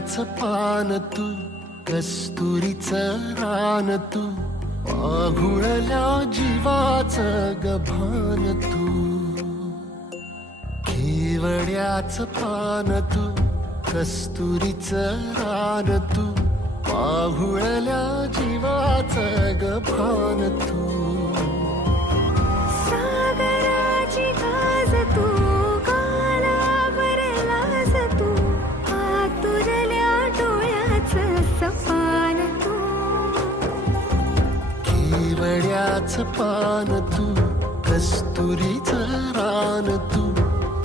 केवड्याच पान तू, कस्तुरीचं रान तू, आघुळल्या जीवाचं गभान तू. केवड्याच पान तू, कस्तुरीचं रान तू, आघुळल्या जीवाचं गभान तू. सागराची गाज तू, कालावरलास तू, आतुरल्या डोळ्याचं सपान तू. केवड्याच पान तू, कस्तुरीचं रान तू,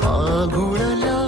आघुळल्या